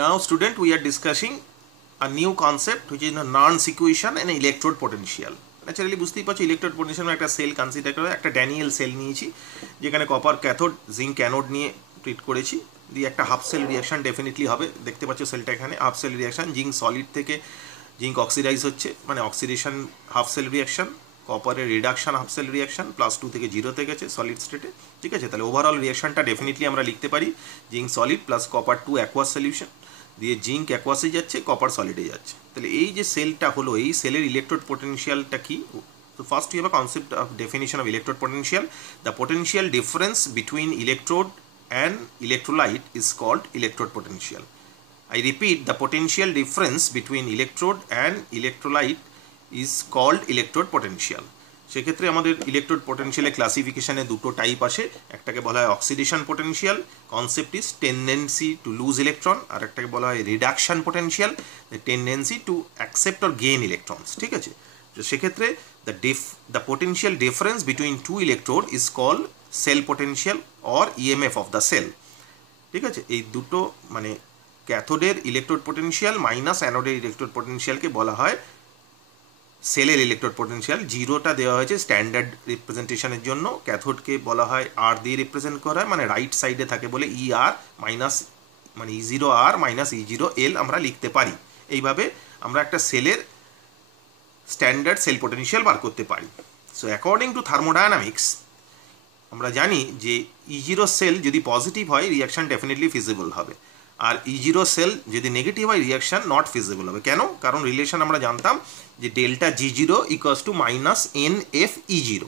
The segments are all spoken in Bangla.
Now student, we are discussing a new concept which is Nernst equation and electrode potential. Naturally বুঝতেই পারছো ইলেকট্রোড পোটেনশিয়াল একটা সেল কনসিডার করে একটা ড্যানিয়েল সেল নিয়েছি যেখানে কপার ক্যাথোড জিঙ্ক অ্যানোড নিয়ে ট্রিট করেছি দিয়ে একটা হাফ সেল রিয়াকশন ডেফিনেটলি হবে। দেখতে পাচ্ছ সেলটা এখানে half cell reaction, zinc solid থেকে জিঙ্ক অক্সিডাইজ হচ্ছে মানে অক্সিডেশন হাফ সেল রিয়াকশন, কপারের রিডাকশন হাফ সেল রিয়াকশন +2 থেকে 0-তে গেছে সলিড স্টেটে। ঠিক আছে, তাহলে ওভারঅল রিয়াকশনটা ডেফিনেটলি আমরা লিখতে পারি zinc solid plus copper 2 aqueous solution দিয়ে জিঙ্ক অ্যাকোয়াসে যাচ্ছে, কপার সলিডে যাচ্ছে। তাহলে এই যে সেলটা হলো এই সেলের ইলেকট্রোড পোটেনশিয়ালটা কি? তো first you have a concept of definition of electrode potential. The potential difference between electrode and electrolyte is called electrode potential. I repeat, the potential difference between electrode and electrolyte is called electrode potential. সেক্ষেত্রে আমাদের ইলেকট্রোড পোটেনশিয়ালের ক্লাসিফিকেশনে দুটো টাইপ আসে, একটাকে বলা হয় oxidation potential, concept is tendency to lose electron, আর একটাকে বলা হয় reduction potential, the tendency to accept or gain electrons. ঠিক আছে, তো সেক্ষেত্রে the potential difference between two electrode is called cell potential or EMF of the cell. ঠিক আছে, এই দুটো মানে ক্যাথোডের ইলেকট্রোড পোটেনশিয়াল মাইনাস অ্যানোডের ইলেকট্রোড পোটেনশিয়ালকে বলা হয় সেলের ইলেকট্রোড পোটেনশিয়াল। জিরোটা দেওয়া হয়েছে স্ট্যান্ডার্ড রিপ্রেজেন্টেশনের জন্য, ক্যাথোডকে বলা হয় আর দিয়ে রিপ্রেজেন্ট করা হয়, মানে রাইট সাইডে থাকে বলে ই আর মাইনাস মানে E0 আর মাইনাস E0 এল আমরা লিখতে পারি। এইভাবে আমরা একটা সেলের স্ট্যান্ডার্ড সেল পোটেনশিয়াল বার করতে পারি। সো অ্যাকর্ডিং টু থার্মোডায়নামিক্স আমরা জানি যে E0 সেল যদি পজিটিভ হয় রিয়াকশন ডেফিনেটলি ফিজিবল হবে, আর E0 সেল যদি নেগেটিভ হয় রিয়াকশন নট ফিজিবল হবে। কেন? কারণ রিলেশন আমরা জানতাম যে delta G0 equals to minus NF E0।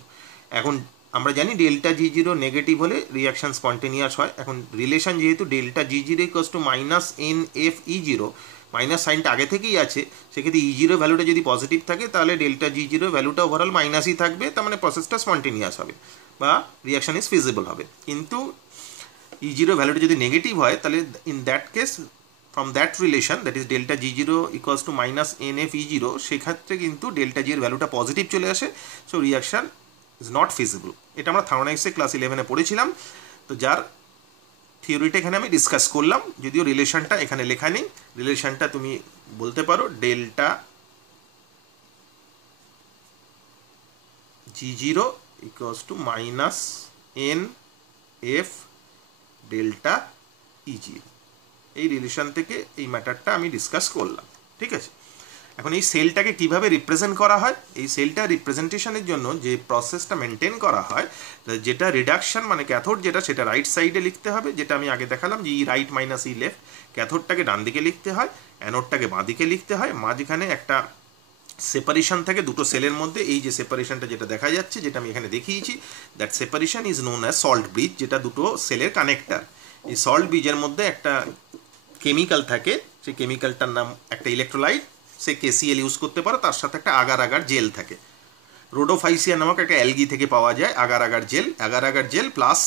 এখন আমরা জানি ডেল্টা G0 নেগেটিভ হলে রিয়াকশন স্পন্টেনিয়াস হয়। এখন রিলেশন যেহেতু delta G0 equals to minus NF E0, minus সাইনটা আগে থেকেই আছে, সেক্ষেত্রে E0 ভ্যালুটা যদি পজিটিভ থাকে তাহলে ডেল্টা G0 ভ্যালুটা ওভারঅল মাইনাসই থাকবে, তার মানে প্রসেসটা স্পন্টেনিয়াস হবে বা রিয়াকশন ইজ ফিজিবল হবে। কিন্তু E0 ভ্যালুটা যদি নেগেটিভ হয় তাহলে in that case from that relation that is delta G0 equals to minus NF E0, সেক্ষেত্রে কিন্তু ডেল্টা G এর ভ্যালুটা পজিটিভ চলে আসে, so reaction is not feasible. এটা আমরা থার্মোডাইনামিক্সে ক্লাস 11-এ পড়েছিলাম, তো যার থিওরিটা এখানে আমি ডিসকাস করলাম, যদিও রিলেশনটা এখানে লেখা নেই। রিলেশনটা তুমি বলতে পারো delta G0 equals to minus NF delta E0। এই রিলেশন থেকে এই ম্যাটারটা আমি ডিসকাস করলাম। ঠিক আছে, এখন এই সেলটাকে কিভাবে রিপ্রেজেন্ট করা হয়, এই সেলটা রিপ্রেজেন্টেশনের জন্য যে প্রসেসটা মেনটেন করা হয়, যেটা রিডাকশন মানে ক্যাথোড যেটা সেটা রাইট সাইডে লিখতে হবে, যেটা আমি আগে দেখালাম যে ই রাইট মাইনাস ই লেফট। ক্যাথোডটাকে ডান দিকে লিখতে হয়, অ্যানোডটাকে বাঁ দিকে লিখতে হয়, মাঝখানে একটা সেপারেশন থাকে দুটো সেলের মধ্যে। এই যে সেপারেশনটা যেটা দেখা যাচ্ছে, যেটা আমি এখানে দেখিয়েছি, that separation is known as salt bridge, যেটা দুটো সেলের কানেক্টার। এই সল্ট ব্রিজের মধ্যে একটা কেমিক্যাল থাকে, সেই কেমিক্যালটার নাম একটা ইলেকট্রোলাইট, সে KCl ইউজ করতে পারো, তার সাথে একটা আগার আগার জেল থাকে, রোডোফাইসিয়া নামক একটা অ্যালগি থেকে পাওয়া যায় agar agar gel plus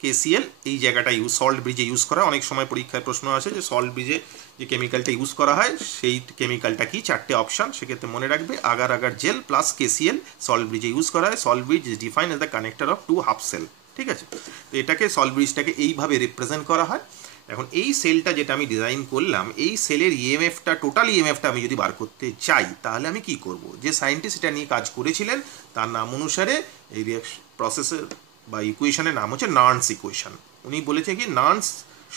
KCl। এই জায়গাটা সল্ট ব্রিজে ইউজ করা, অনেক সময় পরীক্ষায় প্রশ্ন আসে যে সল্ট ব্রিজে যে কেমিক্যালটা ইউজ করা হয় সেই কেমিক্যালটা কি, 4টে অপশান, সেক্ষেত্রে মনে রাখবে agar agar gel plus KCl salt ব্রিজে ইউজ করা হয়। Salt bridge is defined as the connector of two half cell. ঠিক আছে, তো এটাকে সল্ট ব্রিজটাকে এইভাবে রিপ্রেজেন্ট করা হয়। এখন এই সেলটা যেটা আমি ডিজাইন করলাম, এই সেলের ইএমএফটা টোটাল ইএমএফটা আমি যদি বার করতে চাই তাহলে আমি কি করব? যে সায়েন্টিস্ট এটা নিয়ে কাজ করেছিলেন তার নাম অনুসারে এই প্রসেসের বা ইকুয়েশনের নাম হচ্ছে নার্নস ইকুয়েশন। উনি বলেছে কি, Nernst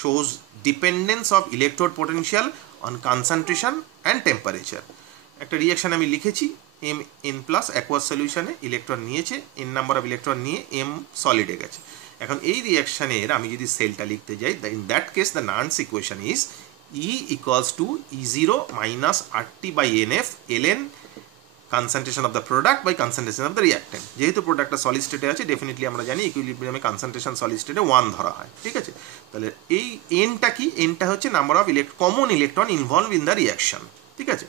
shows dependence of electrode potential on concentration and temperature. একটা রিয়াকশন আমি লিখেছি, Mn প্লাস অ্যাকোয়াস সলিউশনে ইলেকট্রন নিয়েছে, n নাম্বার অফ ইলেকট্রন নিয়ে M সলিডে গেছে। এখন এই রিয়াকশনের আমি যদি সেলটা লিখতে যাই, in that case the Nernst equation is E equals to E0 minus RT by NF ln concentration of the product by concentration of the reactant. যেহেতু প্রোডাক্টটা সলিড স্টেটে আছে, ডেফিনেটলি আমরা জানি ইকুইলিব্রিয়ামে কনসেন্ট্রেশন সলিড স্টেটে 1 ধরা হয়। ঠিক আছে, তাহলে এই এনটা কি, এনটা হচ্ছে number of common electron involve in the reaction. ঠিক আছে,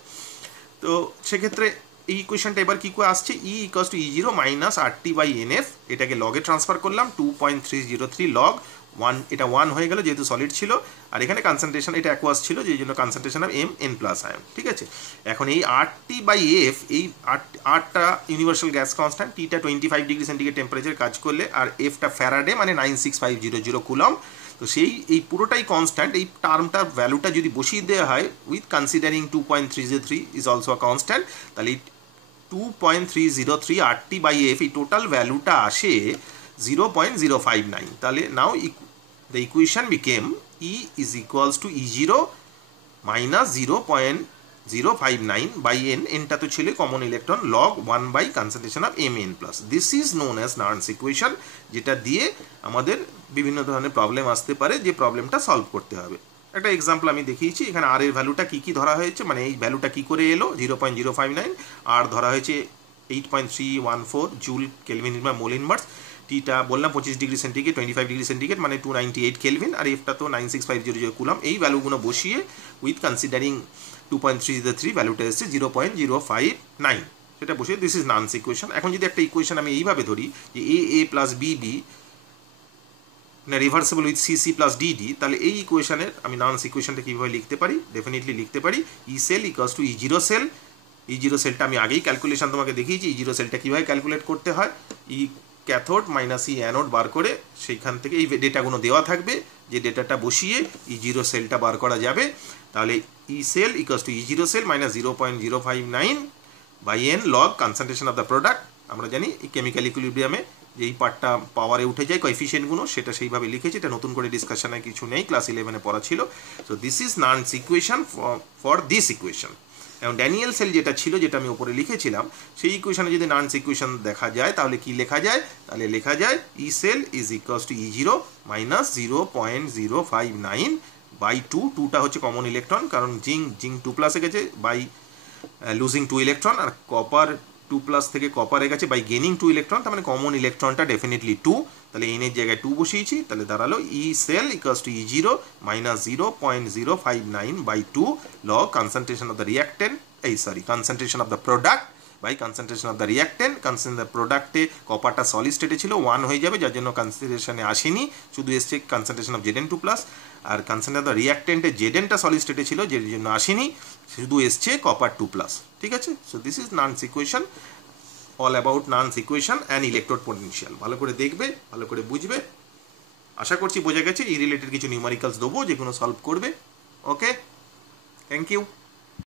তো সেক্ষেত্রে এই ইকুয়েশনটা এবার কী করে আসছে, E equals to E0 minus RT by NF, এটাকে লগে ট্রান্সফার করলাম 2.303 লগ 1, এটা 1 হয়ে গেল যেহেতু সলিড ছিল, আর এখানে কনসেন্ট্রেশন এটা অ্যাকোয়াস ছিল যেই জন্য concentration of Mn plus ion. ঠিক আছে, এখন এই RT বাই F, এই আরটা ইউনিভার্সাল গ্যাস কনস্ট্যান্ট, টিটা 25 ডিগ্রি সেন্টিগ্রেড টেম্পারেচার কাজ করলে, আর এফটা ফ্যারাডে মানে 96500 কুলম, তো সেই এই পুরোটাই কনস্ট্যান্ট, এই টার্মটার ভ্যালুটা যদি বসিয়ে দেওয়া হয় with considering 2.303 is also a constant, তাহলে 2.303 RT/F এই টোটাল ভ্যালুটা আসে 0.059। তাহলে নাও the equation became E is equals to E0 minus 0.059 n টা তো ছিল common electron log 1 by concentration of Mn plus. This is known as Nernst equation, যেটা দিয়ে আমাদের বিভিন্ন ধরনের প্রবলেম আসতে পারে, যে প্রবলেমটা সলভ করতে হবে। একটা এক্সাম্পল আমি দেখিয়েছি, এখানে আর এর ভ্যালুটা কি ধরা হয়েছে, মানে এই ভ্যালুটা কি করে এলো 0.059, আর ধরা হয়েছে 8.314 জুল কেলভিন মোল ইনভার্স, টিটা বললাম 25 ডিগ্রি সেন্টিগ্রেড 25 ডিগ্রি সেন্টিগ্রেড মানে 298 কেলভিন, আর এফটা তো 96500 কুলাম। এই ভ্যালুগুলো বসিয়ে উইথ কনসিডারিং 2.303 ভ্যালুটা এসছে 0.059, সেটা বসিয়ে দিস ইজ নার্নস ইকুয়েশন। এখন যদি একটা ইকুয়েশন আমি এইভাবে ধরি যে এ প্লাস বি না reversible with C plus D, তাহলে এই ইকুয়েশনের আমি নার্নস ইকুয়েশনটা কীভাবে লিখতে পারি, ডেফিনেটলি লিখতে পারি E cell equals to E0 cell. E0 সেলটা আমি আগেই ক্যালকুলেশন তোমাকে দেখিয়েছি, E0 সেলটা কীভাবে ক্যালকুলেট করতে হয়, ই ক্যাথোড মাইনাস ই অ্যানোড বার করে সেইখান থেকে এই ডেটাগুলো দেওয়া থাকবে, যে ডেটাটা বসিয়ে E0 সেলটা বার করা যাবে। তাহলে E cell equals to E0 cell minus 0.059 by n log concentration of the product. আমরা জানি এই কেমিক্যাল ইকুইলিব্রিয়ামে যে এই পার্টটা পাওয়ারে উঠে যায় কোএফিশিয়েন্টগুলো, সেটা সেইভাবে লিখেছি, এটা নতুন করে ডিসকাশনে কিছু নেই, ক্লাস 11-এ পড়া ছিল। So this is Nernst equation for this equation. এবং ড্যানিয়েল সেল যেটা ছিল, যেটা আমি উপরে লিখেছিলাম, সেই ইকুয়েশনে যদি নার্নস ইকুয়েশন দেখা যায় তাহলে কি লেখা যায়, তাহলে লেখা যায় E cell is equals to E0 minus 0.059 by 2টা হচ্ছে কমন ইলেকট্রন, কারণ জিঙ্ক 2+ গেছে বাই লুজিং 2 ইলেকট্রন, আর কপার 2+ থেকে কপারে গেছে বাই গেনিং 2 ইলেকট্রন, তার মানে কমন ইলেকট্রনটা ডেফিনেটলি 2, তাহলে এন এর জায়গায় 2 বসিয়েছি, তাহলে দাঁড়ালো E cell equals to E0 minus 0.059 by 2 log concentration of the reactant concentration of the product by concentration of the reactant. Concentration প্রোডাক্টে কপারটা সলিড স্টেটে ছিল 1 হয়ে যাবে, যার জন্য কনসেন্ট্রেশনে আসেনি, শুধু এসছে কনসেন্ট্রেশন অফ Zn2+, আর কনসেন্ট্রেশন অফ দ্য রিঅ্যাক্টেন্টে Znটা সলিড স্টেটে ছিল, যার জন্য আসেনি, শুধু এসছে কপার 2+। ঠিক আছে, so this is Nernst equation, all about Nernst equation and electrode potential. ভালো করে দেখবে, ভালো করে বুঝবে, আশা করছি বোঝা গেছে। এই রিলেটেড কিছু নিউমারিক্যালস দেবো যেগুলো সলভ করবে। ওকে, থ্যাংক ইউ।